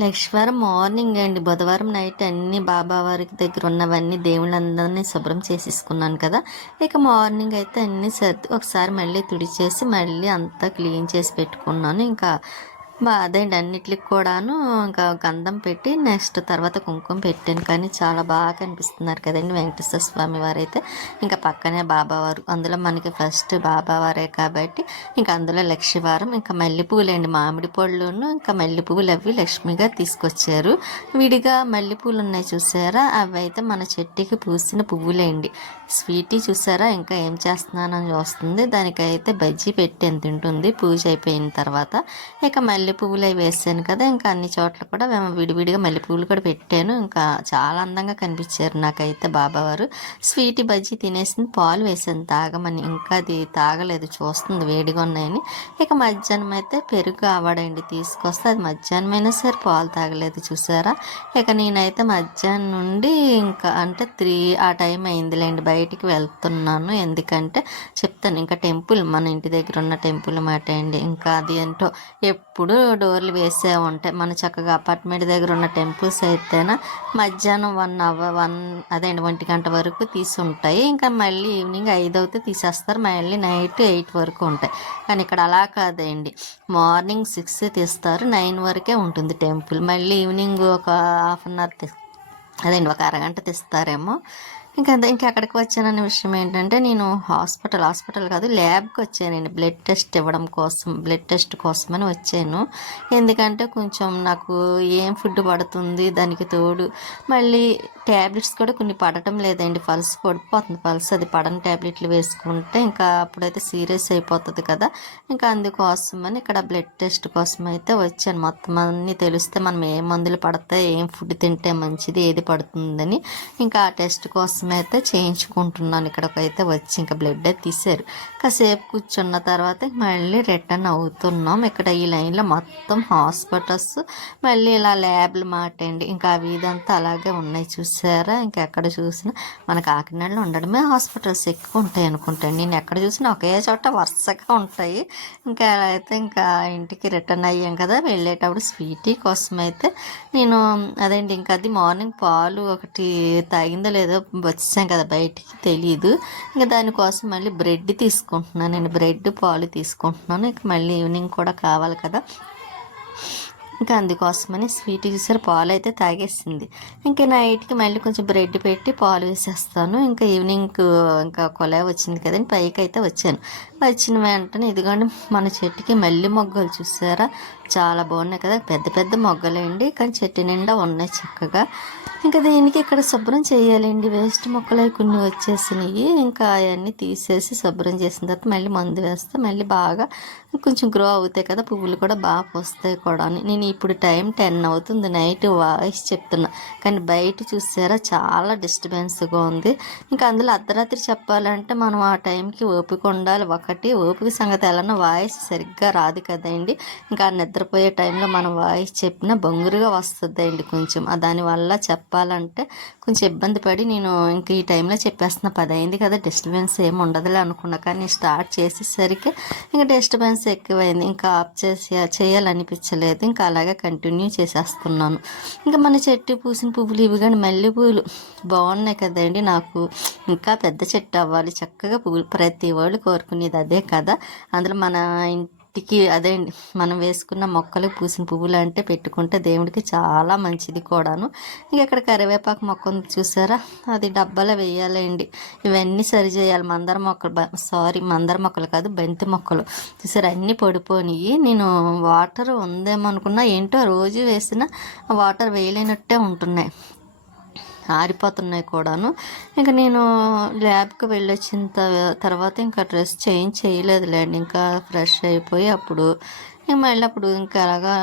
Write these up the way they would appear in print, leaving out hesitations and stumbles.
లక్ష్మీవారం morning అండి. బుధవారం night అన్ని బాబావారికి దగ్గర ఉన్నవన్నీ దేవుళ్ళందరినీ శుభ్రం చేసేసుకున్నాను కదా. ఇక మార్నింగ్ అయితే అన్నీ సర్ది ఒకసారి మళ్ళీ తుడిచేసి మళ్ళీ అంతా క్లీన్ చేసి పెట్టుకున్నాను. ఇంకా అదేంటి అన్నిటికి కూడాను ఇంకా గంధం పెట్టి నెక్స్ట్ తర్వాత కుంకుమ పెట్టాను. కానీ చాలా బాగా కనిపిస్తున్నారు కదండి వెంకటేశ్వర స్వామి వారైతే. ఇంకా పక్కనే బాబావారు, అందులో మనకి ఫస్ట్ బాబావారే కాబట్టి ఇంకా అందులో లక్ష్మీవారం. ఇంకా మల్లెపూలండి, మామిడి పళ్ళును ఇంకా మల్లెపూలు అవి లక్ష్మిగా తీసుకొచ్చారు. విడిగా మల్లెపూలు ఉన్నాయి చూసారా, అవి అయితే మన చెట్టుకి పూసిన పువ్వులేండి. స్వీటీ చూసారా ఇంకా ఏం చేస్తున్నానని చూస్తుంది. దానికైతే బజ్జీ పెట్టి తింటుంది పూజ అయిపోయిన తర్వాత. ఇక మల్లె పువ్వులు అవి వేసాను కదా, ఇంకా అన్ని చోట్ల కూడా విడివిడిగా మల్లె పువ్వులు కూడా పెట్టాను. ఇంకా చాలా అందంగా కనిపించారు నాకైతే బాబావారు. స్వీట్ బజ్జీ తినేసింది, పాలు వేసాను తాగమని. ఇంకా అది తాగలేదు, చూస్తుంది వేడిగా ఉన్నాయని. ఇక మధ్యాహ్నం అయితే పెరుగు ఆవాడండి తీసుకొస్తే అది మధ్యాహ్నం అయినా సరే పాలు తాగలేదు చూసారా. ఇక నేనైతే మధ్యాహ్నం నుండి ఇంకా అంటే 3 ఆ టైం అయిందిలేండి, బయటికి వెళ్తున్నాను. ఎందుకంటే చెప్తాను, ఇంకా టెంపుల్ మన ఇంటి దగ్గర ఉన్న టెంపుల్ మాట అండి. ఇంకా అది ఏంటో ఎప్పుడు డోర్లు వేసే ఉంటాయి. మన చక్కగా అపార్ట్మెంట్ దగ్గర ఉన్న టెంపుల్స్ అయితేనా మధ్యాహ్నం 1 అవర్ అదేంటి 1 గంట వరకు తీసి ఉంటాయి. ఇంకా మళ్ళీ ఈవినింగ్ 5 అవుతే తీసేస్తారు, మళ్ళీ నైట్ 8 వరకు ఉంటాయి. కానీ ఇక్కడ అలా కాదండి, మార్నింగ్ 6 తీస్తారు, 9 వరకే ఉంటుంది టెంపుల్. మళ్ళీ ఈవినింగ్ ఒక హాఫ్ అన్ అవర్ అదేంటి ఒక అరగంట తీస్తారేమో. ఇంకా అక్కడికి వచ్చానన్న విషయం ఏంటంటే, నేను హాస్పిటల్ కాదు ల్యాబ్కి వచ్చానండి బ్లడ్ టెస్ట్ కోసమని వచ్చాను. ఎందుకంటే కొంచెం నాకు ఏం ఫుడ్ పడుతుంది, దానికి తోడు మళ్ళీ ట్యాబ్లెట్స్ కూడా కొన్ని పడటం లేదండి. పల్స్ పడిపోతుంది, పల్స్ అది పడని ట్యాబ్లెట్లు వేసుకుంటే ఇంకా అప్పుడైతే సీరియస్ అయిపోతుంది కదా. ఇంకా అందుకోసమని ఇక్కడ బ్లడ్ టెస్ట్ కోసం అయితే వచ్చాను. మొత్తం అన్నీ తెలిస్తే మనం ఏ మందులు పడతాయి, ఏం ఫుడ్ తింటే మంచిది, ఏది పడుతుందని ఇంకా ఆ టెస్ట్ కోసం అయితే చేయించుకుంటున్నాను. ఇక్కడికైతే వచ్చి ఇంకా బ్లడ్ తీశారు. కాసేపు కూర్చున్న తర్వాత మళ్ళీ రిటర్న్ అవుతున్నాం. ఇక్కడ ఈ లైన్లో మొత్తం హాస్పిటల్స్, మళ్ళీ ఇలా ల్యాబ్లు మాటండి. ఇంకా అవి ఇదంతా అలాగే ఉన్నాయి చూసారా. ఇంకా ఎక్కడ చూసినా మన కాకినాడలో ఉండడమే హాస్పిటల్స్ ఎక్కువ ఉంటాయి అనుకుంటాను. నేను ఎక్కడ చూసినా ఒకే చోట వరుసగా ఉంటాయి. ఇంకా అలా అయితే ఇంకా ఇంటికి రిటర్న్ అయ్యాం కదా, వెళ్ళేటప్పుడు స్వీటీ కోసం అయితే నేను అదేంటి ఇంకా అది మార్నింగ్ పాలు ఒకటి తాగిందో లేదో వచ్చాం కదా బయటికి, తెలియదు. ఇంకా దానికోసం మళ్ళీ బ్రెడ్ తీసుకుంటున్నాను, నేను బ్రెడ్ పాలు తీసుకుంటున్నాను. ఇక మళ్ళీ ఈవినింగ్ కూడా కావాలి కదా, ఇంకా అందుకోసమని స్వీట్ చూసారు పాలు అయితే తాగేసింది. ఇంకా నైట్కి మళ్ళీ కొంచెం బ్రెడ్ పెట్టి పాలు వేసేస్తాను. ఇంకా ఈవినింగ్ ఇంకా కొలాయి వచ్చింది కదండి, పైకి అయితే వచ్చాను. వచ్చిన వెంటనే ఇదిగోండి మన చెట్టుకి మల్లె మొగ్గలు చూసారా, చాలా బాగున్నాయి కదా, పెద్ద పెద్ద మొగ్గలండి. కానీ చెట్టు నిండా ఉన్నాయి చక్కగా. ఇంకా దీనికి ఇక్కడ శుభ్రం చేయాలండి, వేస్ట్ మొక్కలు కొన్ని వచ్చేసినాయి. ఇంకా అవన్నీ తీసేసి శుభ్రం చేసిన తర్వాత మళ్ళీ మందు వేస్తే మళ్ళీ బాగా కొంచెం గ్రో అవుతాయి కదా, పువ్వులు కూడా బాగా వస్తాయి కూడా. నేను ఇప్పుడు టైం 10 అవుతుంది, నైట్ వాయిస్ చెప్తున్నా. కానీ బయట చూసారా చాలా డిస్టర్బెన్స్గా ఉంది. ఇంకా అందులో అర్ధరాత్రి చెప్పాలంటే మనం ఆ టైంకి ఓపిక ఉండాలి. ఒకటి ఓపిక సంగతి ఎలానో వాయిస్ సరిగ్గా రాదు కదండి. ఇంకా నిద్రపోయే టైంలో మనం వాయిస్ చెప్పినా బొంగురుగా వస్తుందండి కొంచెం. దానివల్ల చెప్పాలంటే కొంచెం ఇబ్బంది పడి నేను ఇంక ఈ టైంలో చెప్పేస్తున్నా. 10 అయింది కదా, డిస్టర్బెన్స్ ఏమి ఉండదులే అనుకున్నా. కానీ స్టార్ట్ చేసేసరికి ఇంకా డిస్టర్బెన్స్ ఎక్కువైంది, ఇంకా ఆఫ్ చేయాలనిపించలేదు. ఇంకా అలాగే కంటిన్యూ చేసేస్తున్నాను. ఇంకా మన చెట్టు పూసిన పువ్వులు ఇవి కానీ మల్లె పువ్వులు బాగున్నాయి కదండి. నాకు ఇంకా పెద్ద చెట్టు అవ్వాలి, చక్కగా పువ్వులు ప్రతి వాళ్ళు కోరుకునేది అదే కదా. అందులో మన ఇంటికి అదే మనం వేసుకున్న మొక్కలకు పూసిన పువ్వులు అంటే పెట్టుకుంటే దేవుడికి చాలా మంచిది కూడాను. ఇంకా ఇక్కడ కరివేపాకు మొక్క ఉంది చూసారా, అది డబ్బాలో వేయాలండి. ఇవన్నీ సరి చేయాలి. మందార మొక్కలు కాదు, బంతి మొక్కలు చూసారా అన్నీ పడిపోయినాయి. నేను వాటర్ ఉందేమో అనుకున్నా, ఏంటో రోజు వేసిన వాటర్ వేయలేనట్టే ఉంటున్నాయి, ఆరిపోతున్నాయి కూడాను. ఇంకా నేను ల్యాబ్కి వెళ్ళొచ్చిన తర్వాత ఇంకా డ్రెస్ చేంజ్ చేయలేదులేండి. ఇంకా ఫ్రెష్ అయిపోయి అప్పుడు మళ్ళీ ఇంకా అలాగా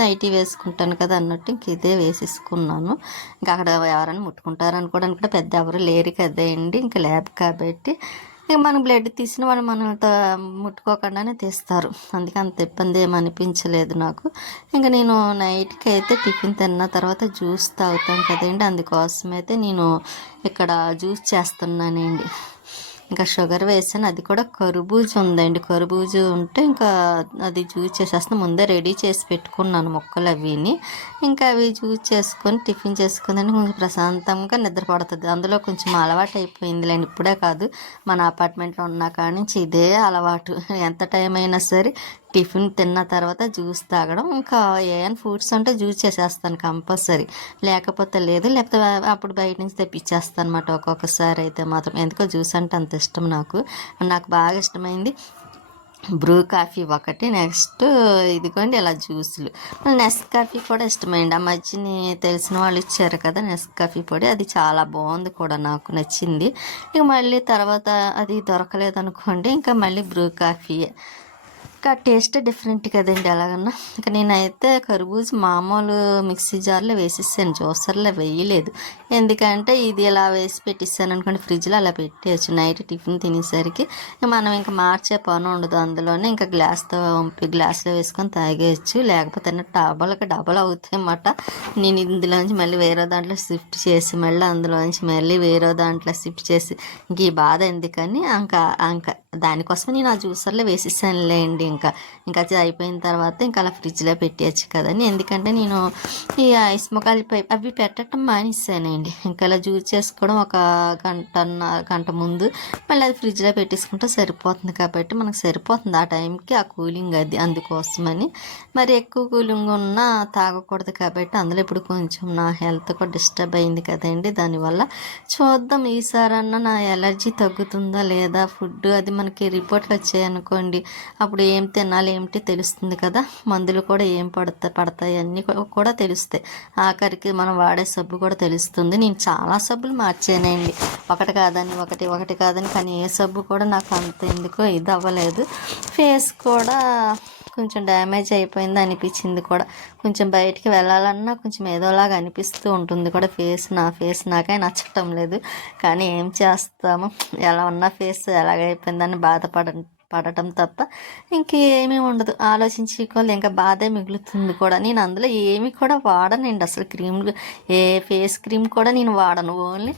నైటీ వేసుకుంటాను కదా అన్నట్టు ఇంక ఇదే వేసేసుకున్నాను. ఇంకా అక్కడ ఎవరైనా ముట్టుకుంటారని కూడా పెద్ద ఎవరు లేరు కదండి, ఇంకా ల్యాబ్ కాబట్టి ఇక మనం బ్లడ్ తీసిన వాళ్ళు మనం ముట్టుకోకుండానే తీస్తారు. అందుకే అంత ఇబ్బంది ఏమి అనిపించలేదు నాకు. ఇంకా నేను నైట్కి అయితే టిఫిన్ తిన్న తర్వాత జ్యూస్ తాగుతాను కదండి, అందుకోసమైతే నేను ఇక్కడ జ్యూస్ చేస్తున్నానండి. ఇంకా షుగర్ వేసాను. అది కూడా కర్బూజా ఉందండి. కర్బూజా ఉంటే ఇంకా అది జ్యూస్ చేసేస్తాను. ముందే రెడీ చేసి పెట్టుకున్నాను ముక్కలు అవిని. ఇంకా అవి జ్యూస్ చేసుకొని టిఫిన్ చేసుకుందని కొంచెం ప్రశాంతంగా నిద్ర పడుతుంది. అందులో కొంచెం అలవాటు అయిపోయిందిలేండి. ఇప్పుడే కాదు, మన అపార్ట్మెంట్లో ఉన్న కాడి నుంచి ఇదే అలవాటు. ఎంత టైం అయినా సరే టిఫిన్ తిన్న తర్వాత జ్యూస్ తాగడం. ఇంకా ఏమైనా ఫ్రూట్స్ ఉంటే జ్యూస్ చేసేస్తాను కంపల్సరీ, లేకపోతే లేదు. లేకపోతే అప్పుడు బయట నుంచి తెప్పించేస్తాను అనమాట. ఒక్కొక్కసారి అయితే మాత్రం ఎందుకో జ్యూస్ అంటే అంత ఇష్టం నాకు. నాకు బాగా ఇష్టమైంది బ్రూ కాఫీ ఒకటి, నెక్స్ట్ ఇదిగోండి ఇలా జ్యూసులు. నెస్ట్ కాఫీ కూడా ఇష్టమైంది. ఆ మధ్యని తెలిసిన వాళ్ళు ఇచ్చారు కదా నెస్ట్ కాఫీ పొడి, అది చాలా బాగుంది కూడా, నాకు నచ్చింది. ఇక మళ్ళీ తర్వాత అది దొరకలేదు అనుకోండి, ఇంకా మళ్ళీ బ్రూ కాఫీ. ఇంకా టేస్ట్ డిఫరెంట్ కదండి ఎలాగన్నా. ఇక నేనైతే కర్బూజ మామూలు మిక్సీ జార్లో వేసేసాను, జ్యూసర్లో వేయలేదు. ఎందుకంటే ఇది ఇలా వేసి పెట్టిస్తాను అనుకోండి, ఫ్రిడ్జ్లో అలా పెట్టేయచ్చు. నైట్ టిఫిన్ తినేసరికి మనం ఇంకా మార్చే పని ఉండదు. అందులోనే ఇంకా గ్లాస్లో వేసుకొని తాగేయచ్చు. లేకపోతే డబల్ అవుతాయి అన్నమాట. నేను ఇందులోంచి మళ్ళీ వేరే దాంట్లో షిఫ్ట్ చేసి, మళ్ళీ అందులోంచి మళ్ళీ వేరే దాంట్లో షిఫ్ట్ చేసి, ఇంక ఈ బాధ ఎందుకని ఇంకా ఇంకా దానికోసం నేను ఆ జ్యూసర్లో వేసేసానులేండి. ఇంకా అది అయిపోయిన తర్వాత ఇంకా అలా ఫ్రిడ్జ్లో పెట్టేయచ్చు కదని. ఎందుకంటే నేను ఈ ఐస్ ముఖాలు అవి పెట్టడం మానేసానండి. ఇంకా అలా జ్యూస్ చేసుకోవడం ఒక గంట ముందు మళ్ళీ అది ఫ్రిడ్జ్లో పెట్టేసుకుంటే సరిపోతుంది. కాబట్టి మనకు సరిపోతుంది ఆ టైంకి ఆ కూలింగ్, అది అందుకోసమని. మరి ఎక్కువ కూలింగ్ ఉన్నా తాగకూడదు కాబట్టి అందులో ఇప్పుడు కొంచెం నా హెల్త్ కూడా డిస్టర్బ్ అయింది కదండి. దానివల్ల చూద్దాం ఈసారన్నా నా ఎలర్జీ తగ్గుతుందా లేదా. ఫుడ్ అది మనకి రిపోర్ట్లు వచ్చాయనుకోండి, అప్పుడు ఏం తినాలి ఏమిటి తెలుస్తుంది కదా. మందులు కూడా ఏం పడతాయి అన్నీ కూడా తెలుస్తాయి. ఆఖరికి మనం వాడే సబ్బు కూడా తెలుస్తుంది. నేను చాలా సబ్బులు మార్చానండి, ఒకటి కాదని. కానీ ఏ సబ్బు కూడా నాకు అంత ఎందుకో ఇది అవ్వలేదు. ఫేస్ కూడా కొంచెం డ్యామేజ్ అయిపోయింది అనిపించింది కూడా. కొంచెం బయటికి వెళ్ళాలన్నా కొంచెం ఏదోలాగా అనిపిస్తూ ఉంటుంది కూడా. నా ఫేస్ నాకే నచ్చటం లేదు. కానీ ఏం చేస్తాము, ఎలా ఉన్న ఫేస్ ఎలాగైపోయిందని పడటం తప్ప ఇంకేమీ ఉండదు. ఆలోచించుకోవాలి, ఇంకా బాధే మిగులుతుంది కూడా. నేను అందులో ఏమి కూడా వాడనండి అసలు. క్రీమ్లు ఏ ఫేస్ క్రీమ్ కూడా నేను వాడను. ఓన్లీ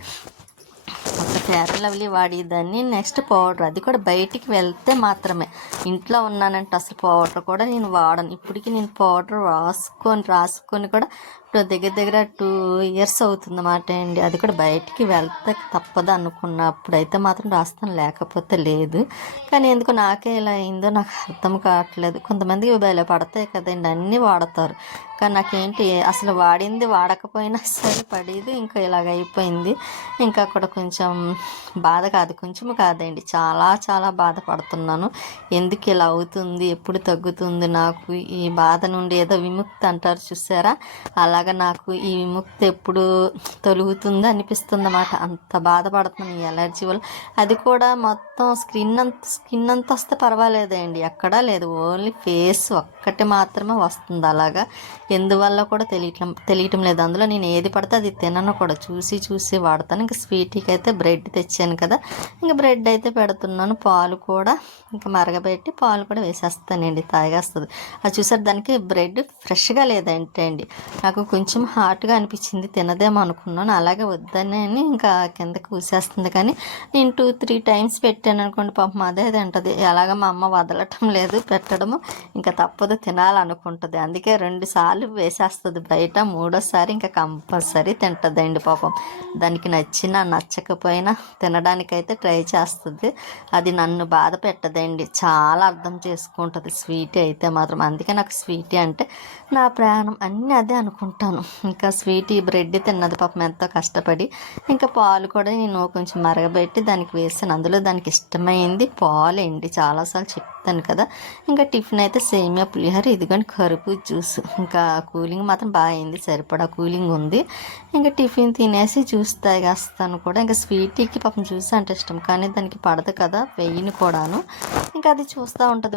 ఒక ఫేర్ అండ్ లవ్లీ వాడేదాన్ని. నెక్స్ట్ పౌడర్, అది కూడా బయటికి వెళ్తే మాత్రమే. ఇంట్లో ఉన్నానంటే అసలు పౌడర్ కూడా నేను వాడను. ఇప్పటికీ నేను పౌడర్ రాసుకొని కూడా ఇప్పుడు దగ్గర 2 years అవుతుందన్నమాట అండి. అది కూడా బయటికి వెళ్తే తప్పదు అనుకున్నప్పుడు అయితే మాత్రం రాస్తాను, లేకపోతే లేదు. కానీ ఎందుకు నాకే ఇలా అయిందో నాకు అర్థం కావట్లేదు. కొంతమందికి భలే పడతాయి కదండి, అన్నీ వాడతారు. కానీ నాకేంటి అసలు వాడింది వాడకపోయినా సరే పడేది. ఇంకా ఇలాగ అయిపోయింది. ఇంకా కూడా కొంచెం బాధ కొంచెం కాదండి, చాలా బాధపడుతున్నాను. ఎందుకు ఇలా అవుతుంది, ఎప్పుడు తగ్గుతుంది నాకు ఈ బాధ నుండి? ఏదో విముక్తి అంటారు చూసారా, అలాగా నాకు ఈ విముక్తి ఎప్పుడు తొలుగుతుందో అనిపిస్తుంది అన్నమాట. అంత బాధపడుతున్నాను ఈ ఎలర్జీ వల్ల. అది కూడా మొత్తం స్కిన్ అంతా వస్తే పర్వాలేదండి, ఎక్కడా లేదు. ఓన్లీ ఫేస్ ఒక్కటి మాత్రమే వస్తుంది అలాగా. ఎందువల్ల కూడా తెలియటం లేదు. అందులో నేను ఏది పడితే అది తినను కూడా, చూసి వాడతాను. ఇంకా స్వీట్కి అయితే బ్రెడ్ తెచ్చాను కదా, ఇంకా బ్రెడ్ అయితే పెడుతున్నాను. పాలు కూడా ఇంకా మరగబెట్టి పాలు కూడా వేసేస్తానండి, తాగేస్తుంది. అది చూసారు, దానికి బ్రెడ్ ఫ్రెష్గా లేదంటే అండి నాకు కొంచెం హాట్గా అనిపించింది, తినదేమో అనుకున్నాను. అలాగే వద్దని ఇంకా కిందకి ఊసేస్తుంది. కానీ నేను 2-3 times పెట్టాను అనుకోండి, పాపం అదే తింటుంది. అలాగ మా అమ్మ వదలటం లేదు, పెట్టడము ఇంకా తప్పదు, తినాలనుకుంటుంది. అందుకే 2 సార్లు వేసేస్తుంది బయట, 3వసారి ఇంకా కంపల్సరీ తింటుందండి. పాపం దానికి నచ్చినా నచ్చకపోయినా తినడానికైతే ట్రై చేస్తుంది. అది నన్ను బాధ పెట్టదండి, చాలా అర్థం చేసుకుంటుంది స్వీటీ అయితే మాత్రం. అందుకే నాకు స్వీటీ అంటే నా ప్రాణం, అన్నీ అదే అనుకుంటాను. ఇంకా స్వీటీ బ్రెడ్ తిన్నది పాపం ఎంతో కష్టపడి. ఇంకా పాలు కూడా నేను కొంచెం మరగబెట్టి దానికి వేసాను. అందులో దానికి ఇష్టమైంది పాలండి, చాలాసార్లు చెప్తాను కదా. ఇంకా టిఫిన్ అయితే సేమియా పులిహోర, ఇదిగోండి కర్బూజా జ్యూస్. ఇంకా కూలింగ్ మాత్రం బాగా అయింది, సరిపడా కూలింగ్ ఉంది. ఇంకా టిఫిన్ తినేసి జ్యూస్ తాగేస్తాను కూడా. ఇంకా స్వీటీకి పాపం జ్యూస్ అంటే ఇష్టం, కానీ దానికి పడదు కదా, వెయ్యిని కూడాను. ఇంకా అది చూస్తూ ఉంటుంది.